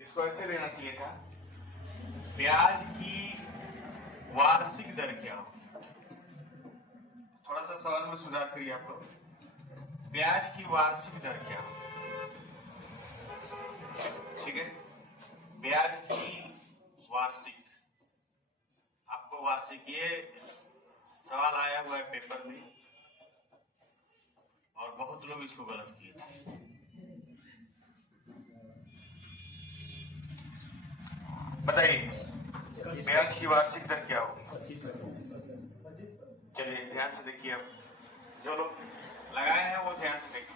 इसको ऐसे लेना चाहिए था, ब्याज की वार्षिक दर क्या हो। थोड़ा सा सवाल में सुधार करिए आप लोग। ब्याज की वार्षिक दर क्या हो, ठीक है। ब्याज की वार्षिक, आपको वार्षिक, ये सवाल आया हुआ है पेपर में और बहुत लोग इसको गलत किए थे। बताइए ब्याज की वार्षिक दर क्या होगी। चलिए ध्यान से देखिए, अब जो लोग लगाए हैं वो ध्यान से देखिए।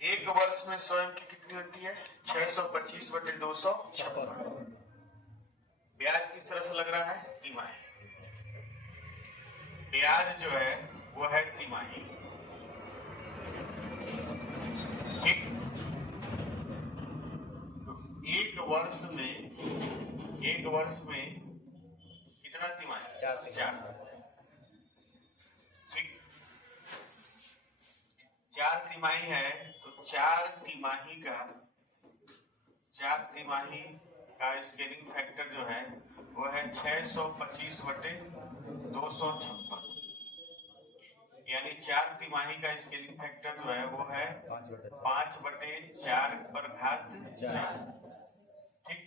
एक वर्ष में स्वयं की कितनी होती है, 625/256। ब्याज किस तरह से लग रहा है, तिमाही। ब्याज जो है वो है तिमाही, ठीक। तो एक वर्ष में कितना तिमाही, 4, ठीक। 4 तिमाही है तो 4 तिमाही का स्केलिंग फैक्टर जो है वो है 625/256, यानी 4 तिमाही का स्केलिंग फैक्टर जो है वो है 5/4/4, ठीक।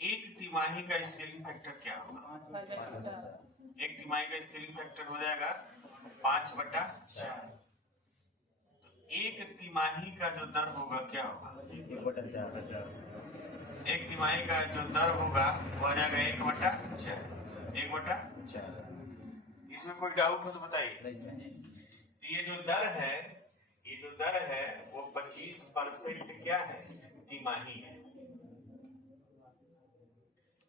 एक तिमाही का स्केलिंग फैक्टर क्या होगा, एक तिमाही का स्केलिंग फैक्टर हो जाएगा 5/4। एक तिमाही का जो दर होगा क्या होगा, 1/4। एक तिमाही का जो दर होगा वो आ जाएगा 1/4। इसमें कोई डाउट हो तो बताइए। ये जो दर है वो 25% क्या है, तिमाही है।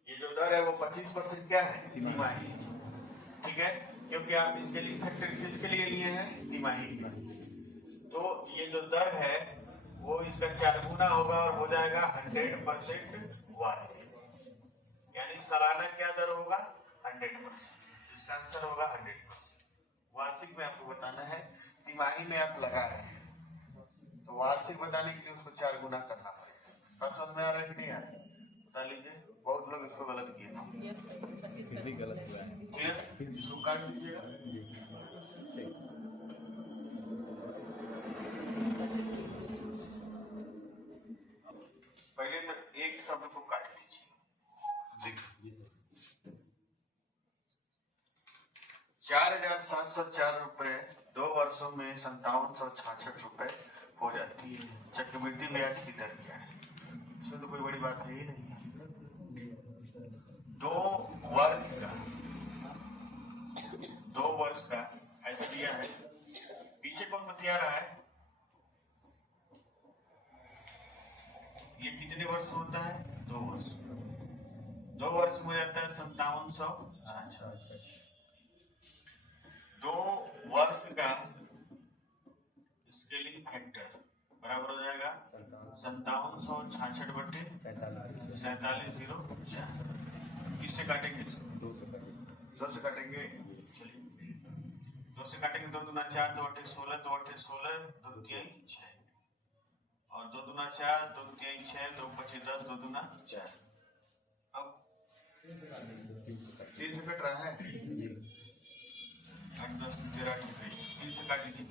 ये जो दर है वो 25% क्या है, तिमाही, ठीक है। क्योंकि आप इसके लिए फैक्टर किसके लिए लिए हैं, तिमाही के। तो ये जो दर है वो इसका 4 गुना होगा और हो जाएगा 100% वार्षिक, यानी सालाना क्या दर होगा, 100%। इसका आंसर होगा 100%। वार्षिक में आपको बताना है, तिमाही में आप लगा रहे हैं तो वार्षिक बताने के लिए उसको 4 गुना करना पड़ेगा। बात समझ में आ रहा है कि नहीं आ रहा है, बता लीजिए। बहुत लोग इसको गलत किए थे, गलत हुआ है, ठीक है। इसको काट दीजिएगा। पहले तो एक शब्द को काट दीजिए, देखिए 4,704 रुपए 2 वर्षों में 5766 रुपए हो जाती है। चक्रवृद्धि ब्याज की दर क्या है, इसमें तो कोई बड़ी बात है ही नहीं। 2 वर्ष का ऐसे दिया है, पीछे कौन बतिया रहा है, ये कितने वर्ष होता है, 2 वर्ष। 2 वर्ष में हो जाता है 5766। 2 वर्ष का स्केलिंग फैक्टर बराबर हो जाएगा 5766/4704। किससे काटेंगे इसको, 2 से काटेंगे। चलिए 2 से काटेंगे, 2 दूना 4, 2 अट्ठे 16, 2 अट्ठे 16, 2 तिहाई 6 और 2 दूना 4, 2 तिहाई 6, 2 पचे 10, 2 दूना 4। अब 3 से कट रहा है, 8, 10, 13, 23, 3 से काट लीजिए।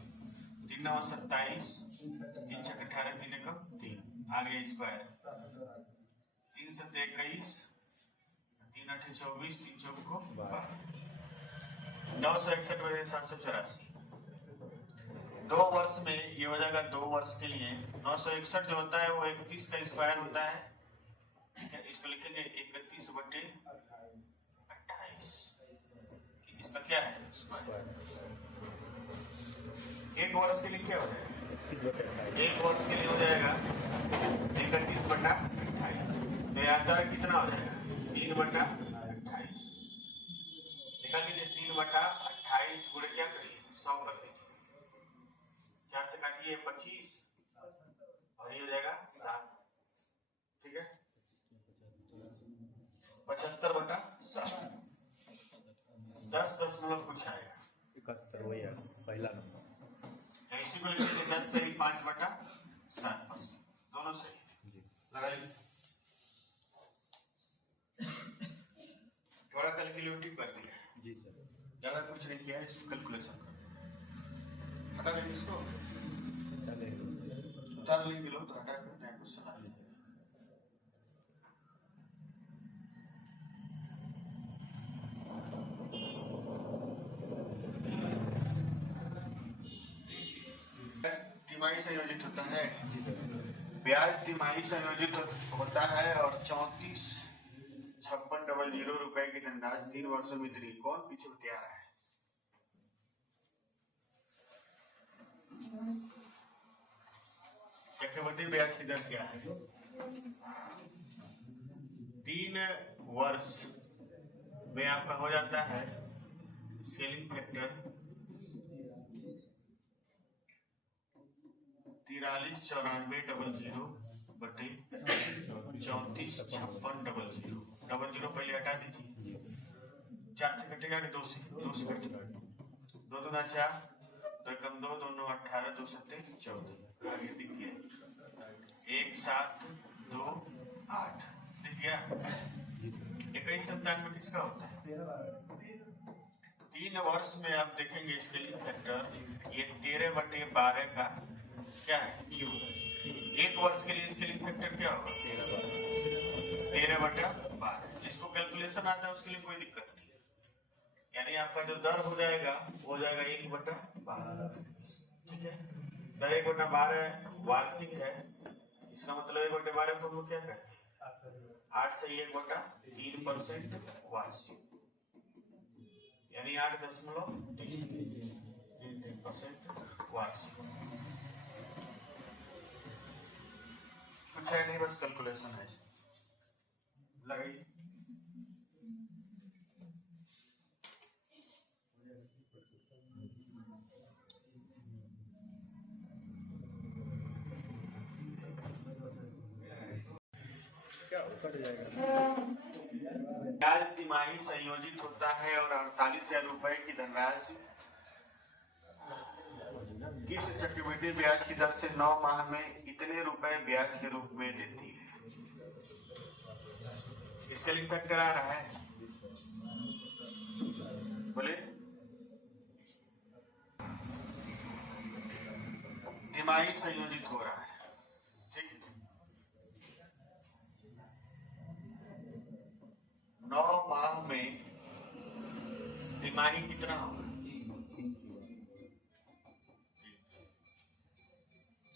3 9 27, 3 6 18, 3 1 3, आगे स्क्वायर 3 7 21, 3 8 24, 3 4 12, 961/784। 2 वर्ष में ये हो जाएगा, 2 वर्ष के लिए 961 जो होता है वो 31 का स्क्वायर होता है, ठीक है। इसको लिखेंगे 31/28, इसका क्या है, स्क्वायर। 1 वर्ष के लिए क्या हो जाएगा, 1 वर्ष के लिए हो जाएगा 31/28। तो यहाँ दर कितना हो जाएगा, 3/28। निकाल लीजिए, 3/28 गुणे क्या करिए, 100 कर दीजिए। 4 से काटिए 25 और ये हो जाएगा 7, ठीक है। 75/7, 10 दशमलव कुछ आएगा, 71 पहला नंबर। यहीं से इसी को लिखेंगे 10 सही 5/7%, दोनों सही लगाइए। थोड़ा कैलकुलेटिव कर दिया है जी सर, ज्यादा कुछ नहीं किया है, इसको कैलकुलेशन कर दिया। हटा देंगे इसको, उतार लेंगे लोग तो हटा कर नया क्वेश्चन आ जाएगा। तिमाही संयोजित होता है जी सर, ब्याज तिमाही संयोजित होता है और 34,56,00 रुपए की धनराशि 3 वर्षों में इतनी। कौन पीछे बतिया रहा है? चक्रवर्ती ब्याज की दर क्या है? 3 वर्ष में आपका हो जाता है स्केलिंग फैक्टर 43,94,00 बटे 34,56,00। 00 पहले हटा दीजिए, 4 से कटेगा कि 2 से? 2 से कटेगा। 2 दूना 4, 2 कम 2, 2 9 18, 2 7 14। आगे दिख गया 1 7 2 8 दिख गया। 2197 किसका होता है? 3 वर्ष में आप देखेंगे स्केलिंग फैक्टर ये 13/12 का क्या है? क्यू। 1 वर्ष के लिए स्केलिंग फैक्टर क्या होगा? 13/12। जिसको कैलकुलेशन आता है उसके लिए कोई दिक्कत नहीं है, यानी आपका जो दर हो जाएगा वो हो जाएगा 1/12। ठीक है, दर 1/12 वार्षिक है, इसका मतलब 1/12 को हम लोग क्या करते हैं? 8 से 1/3% वार्षिक, यानी 8.33% वार्षिक। कुछ है नहीं, बस कैलकुलेशन है, लगाइए। ब्याज तिमाही संयोजित होता है और 48,000 रुपए की धनराशि किस चक्रवृद्धि ब्याज की दर से 9 माह में इतने रुपए ब्याज के रूप में देती है? स्केलिंग फैक्टर आ रहा है, बोले। तिमाही संयोजित हो रहा है, ठीक। 9 माह में तिमाही कितना होगा?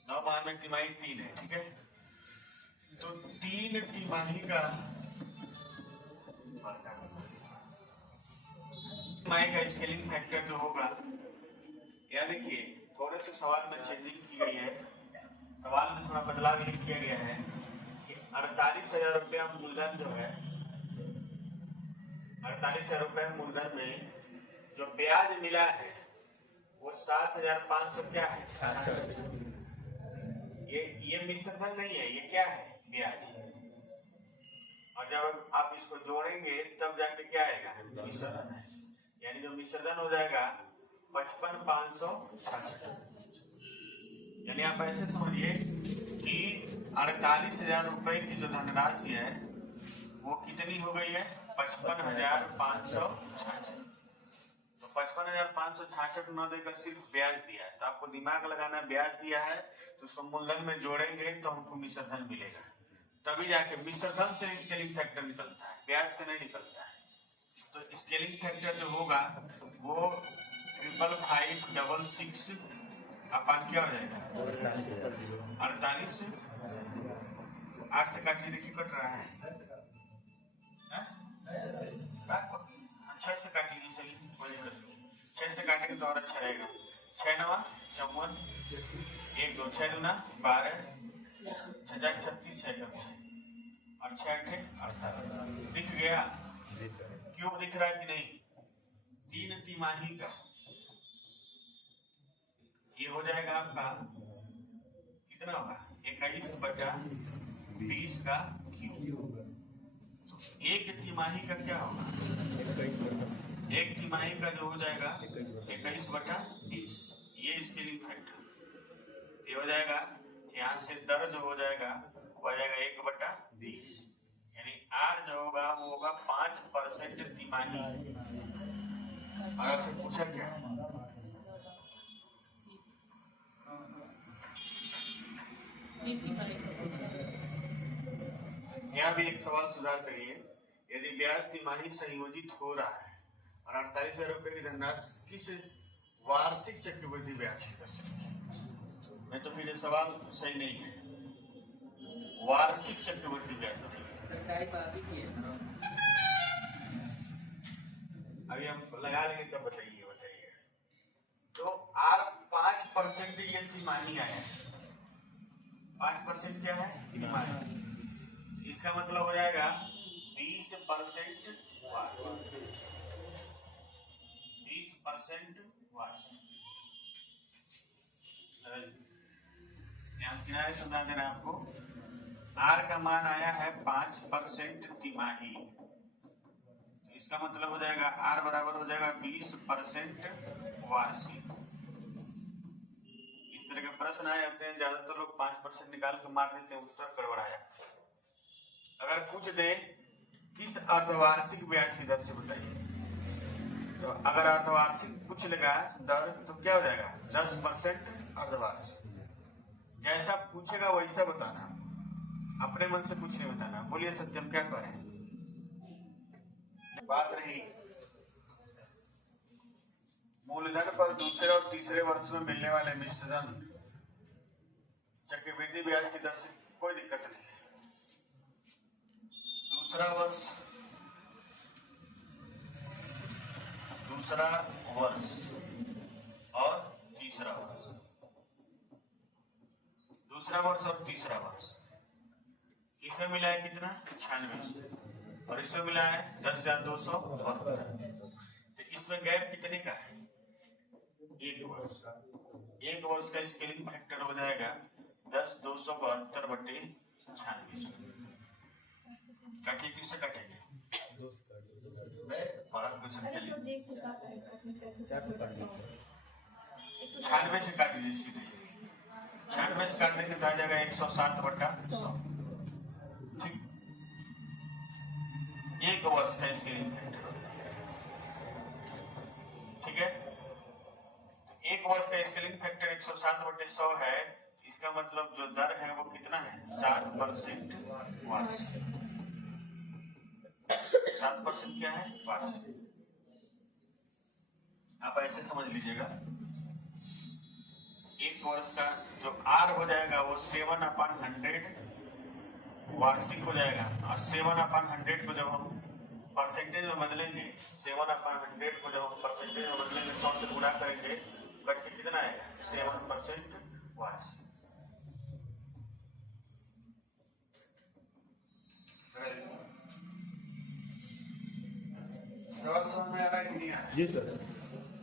9 माह में तिमाही 3 है, ठीक है। तो 3 तिमाही का स्केलिंग फैक्टर जो होगा, या देखिए थोड़े से सवाल में चेंजिंग की गई है, सवाल में थोड़ा बदलाव लिख किया गया है कि 48,000 रुपया मूलधन जो है, 48,000 रुपये मूलधन में जो ब्याज मिला है वो 7,500 क्या है? ये मिश्र धन नहीं है, ये क्या है? ब्याज। और जब आप इसको जोड़ेंगे तब जाके क्या आएगा? मिश्र धन है, यानी जो मिश्र धन हो जाएगा 55,566। यानी आप ऐसे समझिए कि 48,000 रुपए की जो धनराशि है वो कितनी हो गई है? 55,566। तो 55,566 न देकर सिर्फ ब्याज दिया है, तो आपको दिमाग लगाना, ब्याज दिया है तो उसको मूलधन में जोड़ेंगे तो हमको मिश्र धन मिलेगा, तभी जाके मिश्र धन से स्केलिंग फैक्टर निकलता है, ब्याज से नहीं निकलता है। तो स्केलिंग फैक्टर जो होगा वो 55566 अपन क्या हो जाएगा? 48। 8 से काटिए, देखिए कट रहा है। 6 से काट लीजिए, चलिए कोई दिक्कत नहीं। 6 से काटेंगे तो और अच्छा रहेगा। 6 9 54, 1 2 6 दूना 12, 6 36, 6 कम 6 और 6 8 18। दिख गया? क्यों दिख रहा है कि नहीं? 3 तिमाही का ये हो जाएगा आपका कितना होगा? 21/20 का क्यूब। एक तिमाही का क्या होगा? एक तिमाही का जो हो जाएगा 21/20। ये स्केलिंग फैक्टर जाएगा, यहाँ से दर जो हो जाएगा वो आ जाएगा 1/20, यानी आर जो होगा वो होगा 5% तिमाही। और आपसे पूछा क्या है, यहाँ भी एक सवाल सुधार करिए। यदि ब्याज तिमाही संयोजित हो रहा है और 48,000 रुपए की धनराशि किस वार्षिक चक्रवृद्धि ब्याज की दर से, नहीं तो फिर ये सवाल सही नहीं है। वार्षिक चक्रवृद्धि ब्याज अभी हम लगा लेंगे तब बताइए। तो आर 5% ये तिमाही आया है, 5% क्या है तिमाही, इसका मतलब हो जाएगा 20% वार्षिक, 20% वार्षिक। किनारे समझा देना आपको। आर का मान आया है 5% तिमाही, इसका मतलब हो जाएगा आर बराबर हो जाएगा 20% वार्षिक। इस तरह के प्रश्न आए होते हैं, ज्यादातर लोग 5% निकाल के मार देते हैं, उत्तर गड़बड़ाया। अगर पूछ दे किस अर्धवार्षिक ब्याज की दर से बताइए, तो अगर अर्धवार्षिक पूछ लेगा दर तो क्या हो जाएगा 10% अर्धवार्षिक। जैसा पूछेगा वैसा बताना, अपने मन से कुछ नहीं बताना। बोलिए सत्यम क्या करें, बात रही मूलधन पर दूसरे और तीसरे वर्ष में मिलने वाले मिश्रधन चक्रवृद्धि ब्याज की दर से कोई दिक्कत नहीं है। दूसरा वर्ष और तीसरा वर्ष, दूसरा वर्ष और तीसरा वर्ष, इसमें मिला है कितना 96 और इसमें मिला है 10,272। तो इसमें गैप कितने का है, 1 वर्ष। 1 वर्ष का स्केलिंग फैक्टर हो जाएगा 10,272/96। काटिए, किससे काटेंगे, 96 से काट लीजिए सीधे, 96 से काटने के आ जाएगा 107/100। ठीक, 1 वर्ष का स्केलिंग फैक्टर, ठीक है। 1 वर्ष का स्केलिंग फैक्टर 107/100 है, इसका मतलब जो दर है वो कितना है 7% वार्षिक। 7% क्या है वार्षिक, आप ऐसे समझ लीजिएगा। 1 वर्ष का जो आर हो जाएगा वो 7/100 वार्षिक हो जाएगा, और 7/100 को जब हम परसेंटेज में बदलेंगे, 7/100 को जब हम परसेंटेज में बदलेंगे 100 से गुणा करेंगे, करके कितना आएगा 7% वार्षिक। सवाल समझ में आ रहा है कि नहीं आ रहा है? जी सर।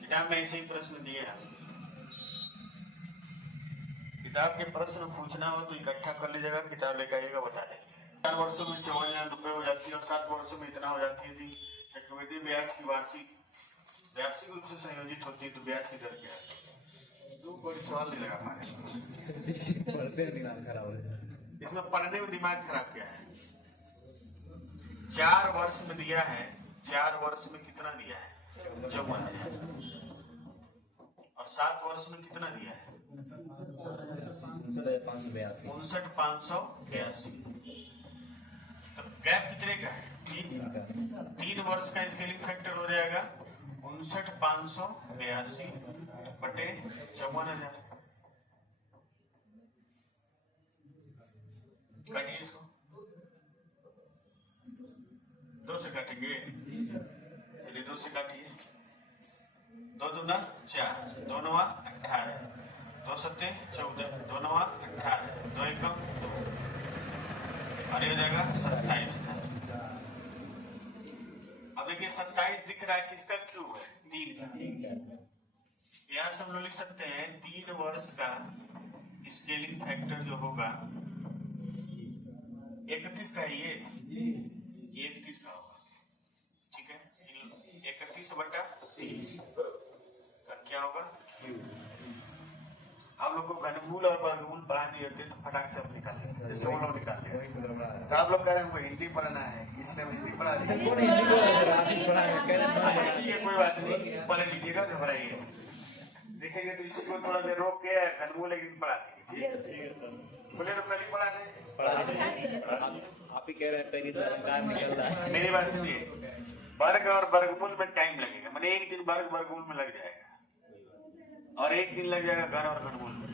किताब में ऐसे ही प्रश्न दिए हैं। किताब के प्रश्न पूछना हो तो इकट्ठा कर लीजिएगा, किताब लेकर आइएगा, बता देंगे। 4 वर्षों में 54,000 रुपए हो जाती है और 7 वर्षों में इतना हो जाती है। चक्रवृद्धि ब्याज की वार्षिक रूप से संयोजित होती है, तो ब्याज की दर क्या है? तू कोई सवाल नहीं लगा पा रहे, दिमाग खराब है इसमें पढ़ने में दिमाग खराब क्या है। 4 वर्ष में दिया है, 4 वर्ष में कितना दिया है 54,000, और 7 वर्ष में कितना दिया है 59,582। तो गैप कितने का है 3 वर्ष का स्केलिंग फैक्टर हो जाएगा 59,582/54,000। काटिए इसको, 2 से काटेंगे, चलिए 2 से काटिए। 2 दूना 4, 2 9 18, 2 7 14, 2 9 18, 2 1 2, और ये हो जाएगा 27। अब देखिए 27 दिख रहा है, किसका क्यों है 3 का। यहाँ से हम लोग लिख सकते हैं 3 वर्ष का स्केलिंग फैक्टर जो होगा 31 का है, ये 31 का होगा, ठीक है। 31/30 का क्या होगा, आप लोग को घनमूल और वर्गमूल पढ़ा दिए होते तो फटाक से हम निकाल लेते, जैसे वो लोग निकाल लेते। तो आप लोग कह रहे हैं हमको हिंदी पढ़ना है, इसलिए हम हिंदी पढ़ा दिए। कौन हिंदी बोल रहा है? आप ही पढ़ा है, कह रहे हैं अच्छा ठीक है, कोई बात नहीं, पढ़ लीजिएगा, घबराइए। देखेंगे तो इसको थोड़ा देर रोक के घनमूल एक दिन पढ़ा देंगे, ठीक है? बोले तो पहले पढ़ा दें। आप ही कह रहे हैं पहली से अलंकार निकल रहा है। मेरी बात सुनिए, वर्ग और वर्गमूल में टाइम लगेगा, मैंने एक दिन वर्ग वर्गमूल में लग जाएगा और एक दिन लग जाएगा घन और घनमूल में।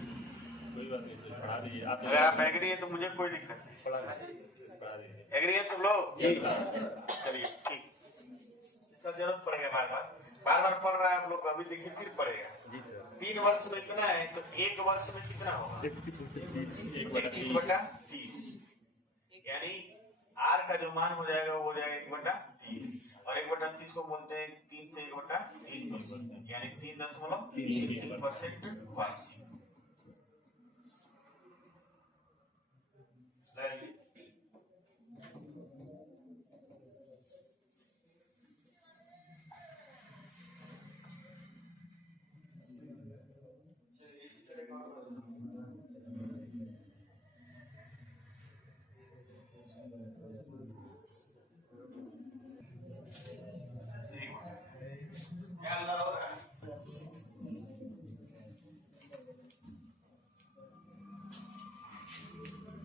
कोई बात नहीं सर, पढ़ा दीजिए आप। अगर आप एग्री है तो मुझे कोई दिक्कत नहीं। पढ़ा दीजिए। एग्री है सब लोग? चलिए ठीक, इसका जरूरत पड़ेगा बार बार पढ़ रहा है आप लोग, अभी देखिए फिर पढ़ेगा। 3 वर्ष में इतना है तो 1 वर्ष में कितना होगा? 31/30, यानी आर का जो मान हो जाएगा वो हो जाएगा 1/30 और 1/30 को बोलते हैं 3 से 1/3, यानी 3.3% वार्षिक। क्या हो रहा है?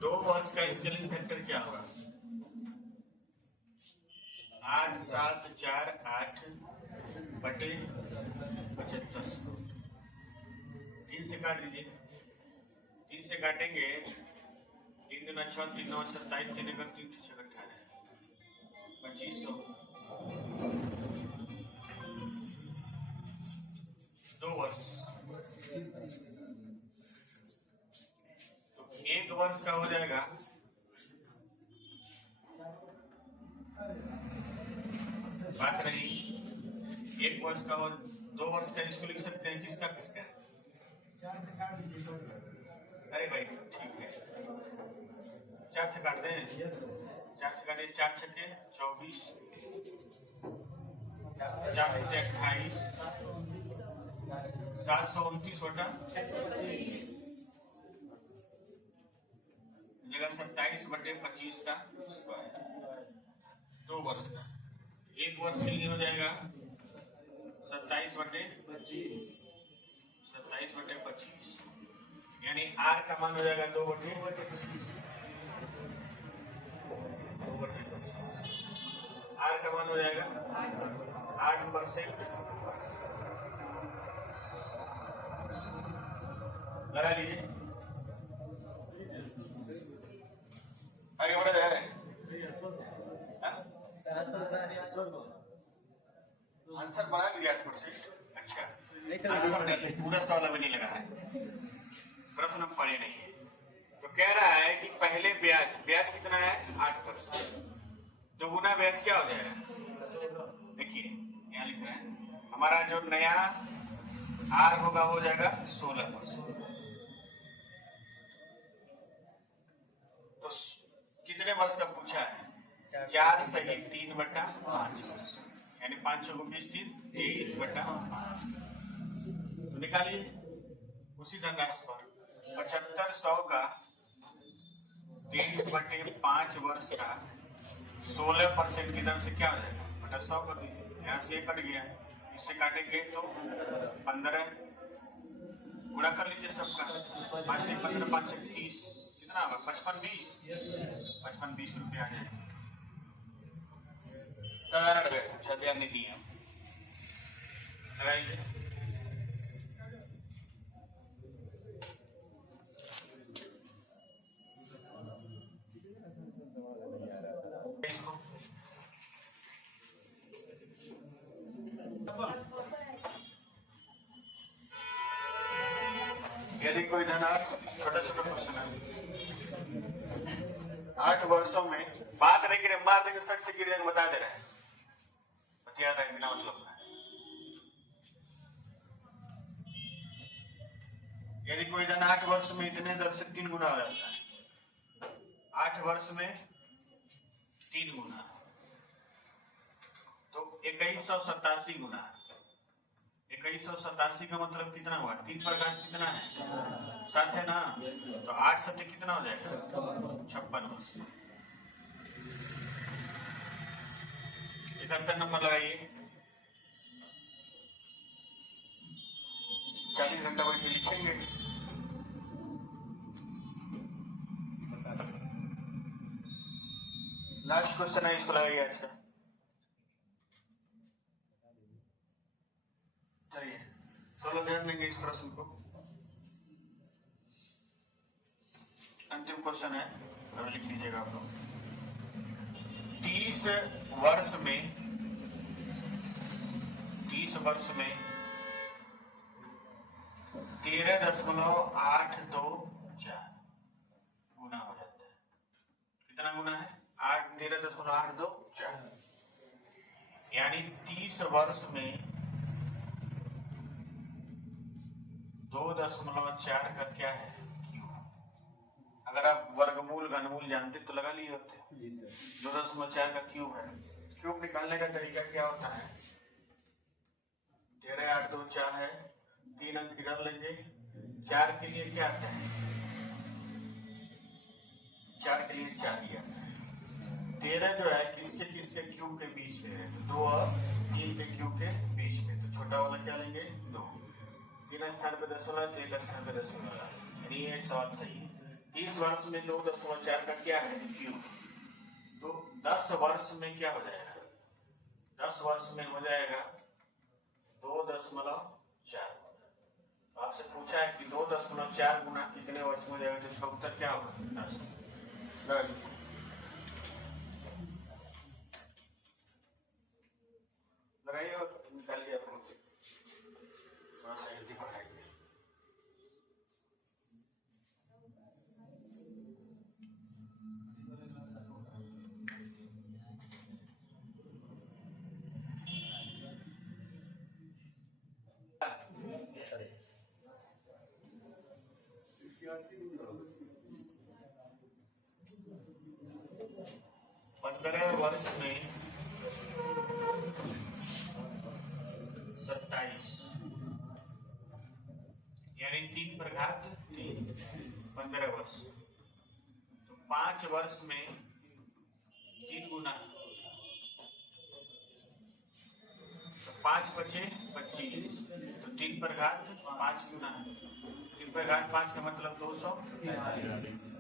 दो वर्ष का स्केलिंग फैक्टर क्या होगा? 8, 7, 4, 8/75। 3 से काट दीजिए, 3 से काटेंगे, 3 दूना 6, 3 9 27, 3 1 3 6 18, 2500। 2 वर्ष, तो 1 वर्ष का हो जाएगा बात रही 1 वर्ष का और 2 वर्ष का, इसको लिख सकते हैं किसका किसका? अरे भाई ठीक है, 4 से काट दें, 4 से काटे, 4 छक्के 24, 4 से 28, 729/27 जगह 27/25 का स्क्वायर। 2 वर्ष का, 1 वर्ष के लिए हो जाएगा 27/25, यानी आर का मान हो जाएगा 2/25। आर का मान हो जाएगा 8%। लगा लीजिए, आगे बढ़ा जा रहे हैं। आंसर बना लीजिए 8%। अच्छा, आंसर नहीं, पूरा सवाल अभी नहीं लगा है, प्रश्न हम पढ़े नहीं है। तो कह रहा है कि पहले ब्याज कितना है? 8%। तो गुना ब्याज क्या हो जाएगा? देखिए यहाँ लिख रहे हैं, हमारा जो नया आर होगा वो जाएगा 16%। तो कितने वर्ष का पूछा है? 4 सही 3/5 वर्ष, यानी 5 को 20, 23/5। तो निकालिए उसी धनराशि पर 7500 का 23/5 वर्ष का 16% की दर से क्या हो जाएगा? बटा 100 कर दीजिए, यहाँ से कट गया, इससे काटेंगे तो 15 गुणा कर लीजिए सबका, 5 से 15, 5 से 30, कितना होगा? 55-20, 55-20 रुपये आ जाएगा। साधारण रेट पूछा, ध्यान नहीं दिया, लगाइए। यदि कोई धनराशि, छोटा क्वेश्चन है, 8 वर्षों में, बात नहीं करे, मार देंगे 60 से गिर जाएगा, बता दे रहे हैं, बतिया रहे बिना मतलब है। यदि कोई धन 8 वर्ष में इतने दर से 3 गुना हो जाता है, 8 वर्ष में 3 गुना, तो 2187 गुना, 2187 का मतलब कितना हुआ? 3 पर घात कितना है? 7 है ना? तो 8 7 कितना हो जाएगा? 56 वर्ष। 71 नंबर लगाइए। 40 घंटा बैठ के लिखेंगे। लास्ट क्वेश्चन है, इसको लगाइए आज का। चलिए चलो ध्यान देंगे इस प्रश्न को। अंतिम क्वेश्चन है, अब लिख लीजिएगा आप लोग। 30 वर्ष में 13.824 गुना हो जाता है। कितना गुना है? 13.824। यानी 30 वर्ष में 2.4 का क्या है? क्यूब। अगर आप वर्गमूल घनमूल जानते तो लगा लिए होते। जी सर। 2.4 का क्यूब है। क्यूब निकालने का तरीका क्या होता है? 13 8 2 4 है, 3 अंक इधर लेंगे। 4 के लिए क्या आता है? 4 के लिए 4 ही आता है। 13 जो है किसके किसके क्यूब के बीच में है? 2 और 3 के क्यूब के बीच में। तो छोटा वाला क्या लेंगे? 2। 3 स्थान पे 10 वाला, 1 स्थान पे 10 वाला। यानी एक सवाल सही है। 30 वर्ष में 2.4 का क्या है? क्यूब। तो 10 वर्ष में क्या हो जाएगा? 10 वर्ष में हो जाएगा 2.4। आपसे पूछा है कि 2.4 गुना कितने वर्ष में हो जाएगा, तो इसका उत्तर क्या होगा? 10। लगाइए और निकालिए आप लोग। थोड़ा सा जल्दी पढ़ाइए। अरे 15 वर्ष में 27, यानी 3 पर घात 3। 15 वर्ष। तो 5 वर्ष में 3 गुना, तो 5 बचे 25। तो 3 पर घात 5 गुना, 3 पर घात 5 का मतलब 245।